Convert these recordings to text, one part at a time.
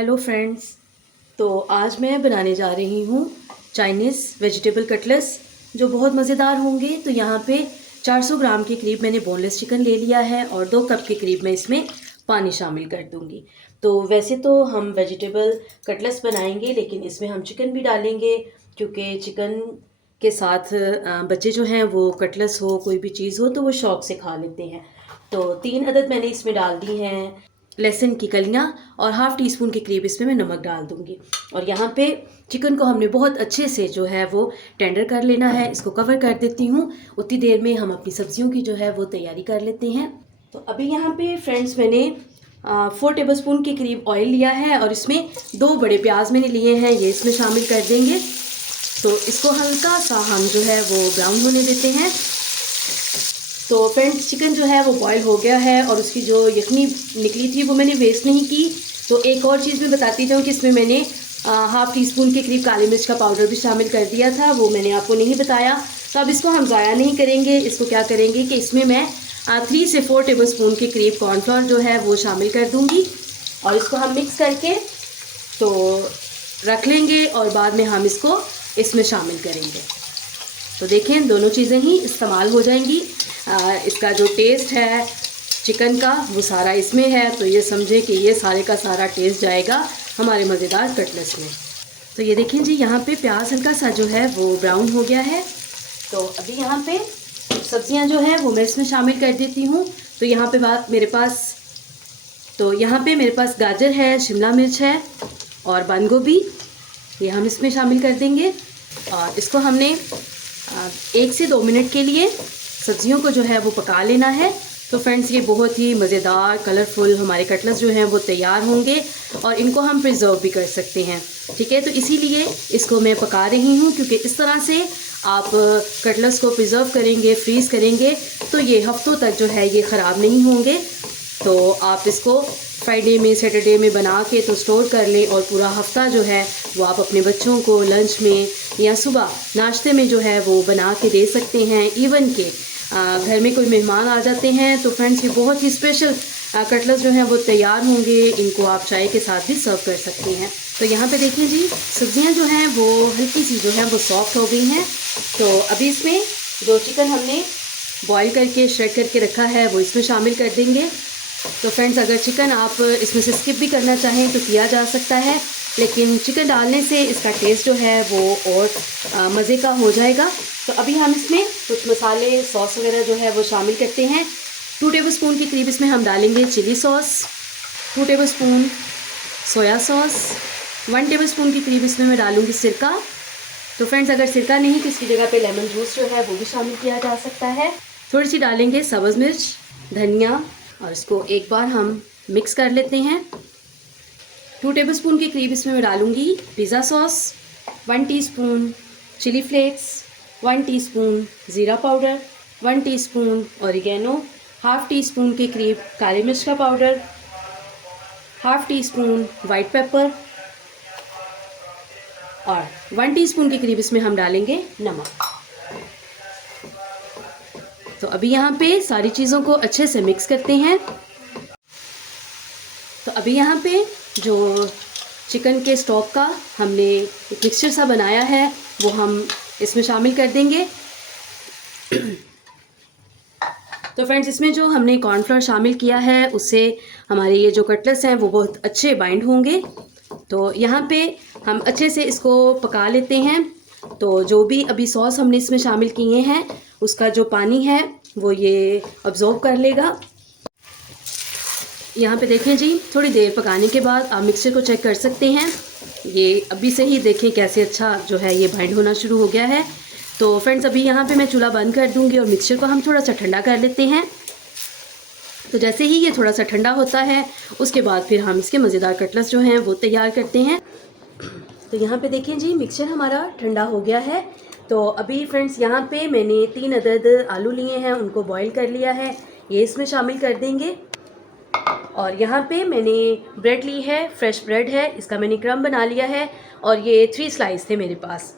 Hello friends. तो आज मैं बनाने जा रही हूँ चाइनीज़ वेजिटेबल कटलेट्स जो बहुत मज़ेदार होंगे। तो यहाँ पे 400 ग्राम के करीब मैंने बोनलेस चिकन ले लिया है और 2 कप के करीब मैं इसमें पानी शामिल कर दूँगी। तो वैसे तो हम वेजिटेबल कटलेट्स बनाएंगे लेकिन इसमें हम चिकन भी डालेंगे क्योंकि चिकन के साथ बच्चे जो हैं वो कटलेट्स हो कोई भी चीज़ हो तो वो शौक़ से खा लेते हैं। तो 3 अदद मैंने इसमें डाल दी हैं लहसुन की कलियां और हाफ़ टी स्पून के करीब इसमें मैं नमक डाल दूंगी। और यहाँ पे चिकन को हमने बहुत अच्छे से जो है वो टेंडर कर लेना है। इसको कवर कर देती हूँ, उतनी देर में हम अपनी सब्जियों की जो है वो तैयारी कर लेते हैं। तो अभी यहाँ पे फ्रेंड्स मैंने 4 टेबलस्पून के करीब ऑयल लिया है और इसमें 2 बड़े प्याज मैंने लिए हैं, ये इसमें शामिल कर देंगे। तो इसको हल्का सा हम जो है वो ब्राउन होने देते हैं। तो फ्रेंड्स चिकन जो है वो बॉयल हो गया है और उसकी जो यखनी निकली थी वो मैंने वेस्ट नहीं की। तो एक और चीज़ मैं बताती जाऊँ कि इसमें मैंने हाफ़ टी स्पून के करीब काली मिर्च का पाउडर भी शामिल कर दिया था, वो मैंने आपको नहीं बताया। तो अब इसको हम ज़ाया नहीं करेंगे। इसको क्या करेंगे कि इसमें मैं 3 से 4 टेबलस्पून के करीब कॉर्नफ्लोर जो है वो शामिल कर दूँगी और इसको हम मिक्स करके तो रख लेंगे और बाद में हम इसको इसमें शामिल करेंगे। तो देखें दोनों चीज़ें ही इस्तेमाल हो जाएंगी। इसका जो टेस्ट है चिकन का वो सारा इसमें है, तो ये समझे कि ये सारे का सारा टेस्ट जाएगा हमारे मज़ेदार कटलेट्स में। तो ये देखें जी, यहाँ पे प्याज हल्का सा जो है वो ब्राउन हो गया है। तो अभी यहाँ पे सब्जियाँ जो है वो मैं इसमें शामिल कर देती हूँ। तो यहाँ पे मेरे पास गाजर है, शिमला मिर्च है और बंद गोभी, ये हम इसमें शामिल कर देंगे। और इसको हमने 1 से 2 मिनट के लिए सब्जियों को जो है वो पका लेना है। तो फ्रेंड्स ये बहुत ही मज़ेदार कलरफुल हमारे कटलेट्स जो हैं वो तैयार होंगे और इनको हम प्रिजर्व भी कर सकते हैं। ठीक है, तो इसीलिए इसको मैं पका रही हूँ क्योंकि इस तरह से आप कटलेट्स को प्रिजर्व करेंगे, फ्रीज़ करेंगे तो ये हफ्तों तक जो है ये ख़राब नहीं होंगे। तो आप इसको फ्राइडे में सैटरडे में बना के तो स्टोर कर लें और पूरा हफ्ता जो है वो आप अपने बच्चों को लंच में या सुबह नाश्ते में जो है वो बना के दे सकते हैं। इवन के घर में कोई मेहमान आ जाते हैं तो फ्रेंड्स ये बहुत ही स्पेशल कटलेट्स जो हैं वो तैयार होंगे। इनको आप चाय के साथ भी सर्व कर सकते हैं। तो यहाँ पे देखिए जी, सब्जियाँ जो हैं वो हल्की सी जो है वो सॉफ्ट हो गई हैं। तो अभी इसमें जो चिकन हमने बॉईल करके श्रेड करके रखा है वो इसमें शामिल कर देंगे। तो फ्रेंड्स अगर चिकन आप इसमें से स्किप भी करना चाहें तो किया जा सकता है, लेकिन चिकन डालने से इसका टेस्ट जो है वो और मज़े का हो जाएगा। तो अभी हम इसमें कुछ मसाले सॉस वगैरह जो है वो शामिल करते हैं। 2 टेबलस्पून के करीब इसमें हम डालेंगे chilli sauce, 2 tablespoon soya sauce, 1 tablespoon के करीब इसमें मैं डालूँगी सिरका। तो फ्रेंड्स अगर सिरका नहीं तो इसकी जगह पे लेमन जूस जो है वो भी शामिल किया जा सकता है। थोड़ी सी डालेंगे सब्ज़ मिर्च, धनिया और इसको एक बार हम मिक्स कर लेते हैं। 2 टेबलस्पून के करीब इसमें मैं डालूँगी pizza sauce, 1 teaspoon chilli flakes, 1 teaspoon ज़ीरा powder, 1 teaspoon oregano, half teaspoon के करीब काली मिर्च का powder, half teaspoon white pepper और 1 टीस्पून के करीब इसमें हम डालेंगे नमक। तो अभी यहाँ पे सारी चीज़ों को अच्छे से मिक्स करते हैं। तो अभी यहाँ पे जो चिकन के स्टॉक का हमने एक मिक्सचर सा बनाया है वो हम इसमें शामिल कर देंगे। तो फ्रेंड्स इसमें जो हमने कॉर्नफ्लोर शामिल किया है उससे हमारे ये जो कटलेट्स हैं वो बहुत अच्छे बाइंड होंगे। तो यहाँ पे हम अच्छे से इसको पका लेते हैं। तो जो भी अभी सॉस हमने इसमें शामिल किए हैं उसका जो पानी है वो ये अब्जॉर्ब कर लेगा। यहाँ पे देखें जी, थोड़ी देर पकाने के बाद आप मिक्सचर को चेक कर सकते हैं। ये अभी से ही देखें कैसे अच्छा जो है ये बाइंड होना शुरू हो गया है। तो फ्रेंड्स अभी यहाँ पे मैं चूल्हा बंद कर दूँगी और मिक्सचर को हम थोड़ा सा ठंडा कर लेते हैं। तो जैसे ही ये थोड़ा सा ठंडा होता है उसके बाद फिर हम इसके मज़ेदार कटलेट्स जो हैं वो तैयार करते हैं। तो यहाँ पे देखें जी, मिक्सचर हमारा ठंडा हो गया है। तो अभी फ्रेंड्स यहाँ पे मैंने 3 अदद आलू लिए हैं, उनको बॉईल कर लिया है, ये इसमें शामिल कर देंगे। और यहाँ पे मैंने ब्रेड ली है, फ्रेश ब्रेड है, इसका मैंने क्रम्ब बना लिया है और ये 3 स्लाइस थे मेरे पास।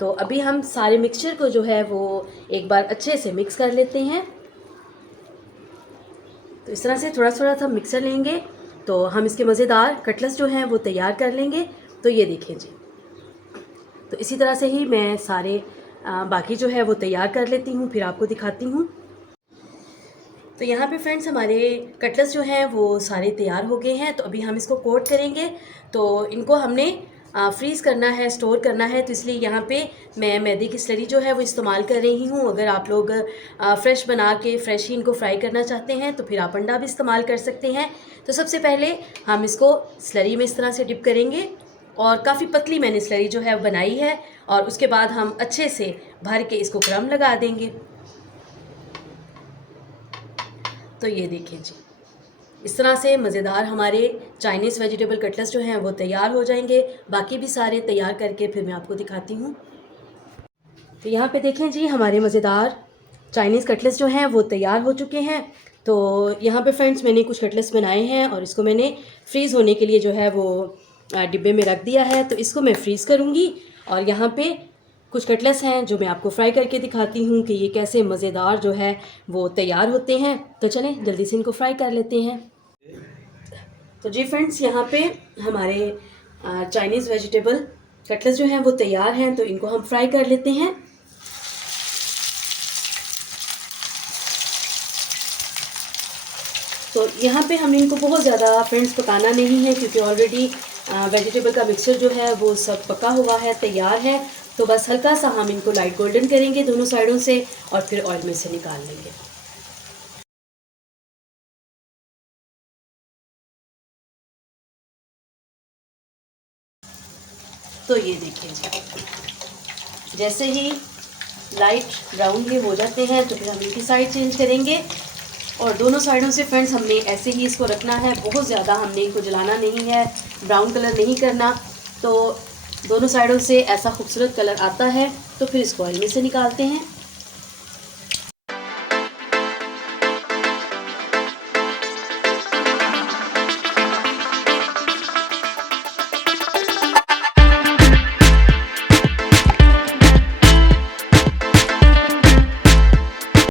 तो अभी हम सारे मिक्सचर को जो है वो एक बार अच्छे से मिक्स कर लेते हैं। तो इस तरह से थोड़ा थोड़ा सा मिक्सर लेंगे तो हम इसके मज़ेदार कटलेट्स जो हैं वो तैयार कर लेंगे। तो ये देखें जी, तो इसी तरह से ही मैं सारे बाकी जो है वो तैयार कर लेती हूँ, फिर आपको दिखाती हूँ। तो यहाँ पे फ्रेंड्स हमारे कटलेट्स जो हैं वो सारे तैयार हो गए हैं। तो अभी हम इसको कोट करेंगे। तो इनको हमने फ्रीज़ करना है, स्टोर करना है, तो इसलिए यहाँ पे मैं मैदे की स्लरी जो है वो इस्तेमाल कर रही हूँ। अगर आप लोग फ्रेश बना के फ्रेश ही इनको फ्राई करना चाहते हैं तो फिर आप अंडा भी इस्तेमाल कर सकते हैं। तो सबसे पहले हम इसको स्लरी में इस तरह से डिप करेंगे और काफ़ी पतली मैंने स्लरी जो है बनाई है, और उसके बाद हम अच्छे से भर के इसको क्रम लगा देंगे। तो ये देखिए जी, इस तरह से मज़ेदार हमारे चाइनीज़ वेजिटेबल कटलेट्स जो हैं वो तैयार हो जाएंगे। बाकी भी सारे तैयार करके फिर मैं आपको दिखाती हूँ। तो यहाँ पे देखें जी, हमारे मज़ेदार चाइनीज़ कटलेट्स जो हैं वो तैयार हो चुके हैं। तो यहाँ पे फ्रेंड्स मैंने कुछ कटलेट्स बनाए हैं और इसको मैंने फ्रीज़ होने के लिए जो है वो डिब्बे में रख दिया है। तो इसको मैं फ्रीज़ करूँगी, और यहाँ पे कुछ कटलेट्स हैं जो मैं आपको फ्राई करके दिखाती हूँ कि ये कैसे मज़ेदार जो है वो तैयार होते हैं। तो चलें जल्दी से इनको फ्राई कर लेते हैं। तो जी फ्रेंड्स, यहाँ पे हमारे चाइनीज़ वेजिटेबल कटलेट्स जो हैं वो तैयार हैं। तो इनको हम फ्राई कर लेते हैं। तो यहाँ पे हमने इनको बहुत ज़्यादा फ्रेंड्स पकाना नहीं है, क्योंकि ऑलरेडी वेजिटेबल का मिक्सचर जो है वो सब पका हुआ है, तैयार है। तो बस हल्का सा हम इनको लाइट गोल्डन करेंगे दोनों साइडों से, और फिर ऑयल में से निकाल लेंगे। तो ये देखिए जी, जैसे ही लाइट ब्राउन ये हो जाते हैं तो फिर हम इनकी साइड चेंज करेंगे। और दोनों साइडों से फ्रेंड्स हमने ऐसे ही इसको रखना है, बहुत ज़्यादा हमने इनको जलाना नहीं है, ब्राउन कलर नहीं करना। तो दोनों साइडों से ऐसा खूबसूरत कलर आता है तो फिर इसको ऑयल में से निकालते हैं।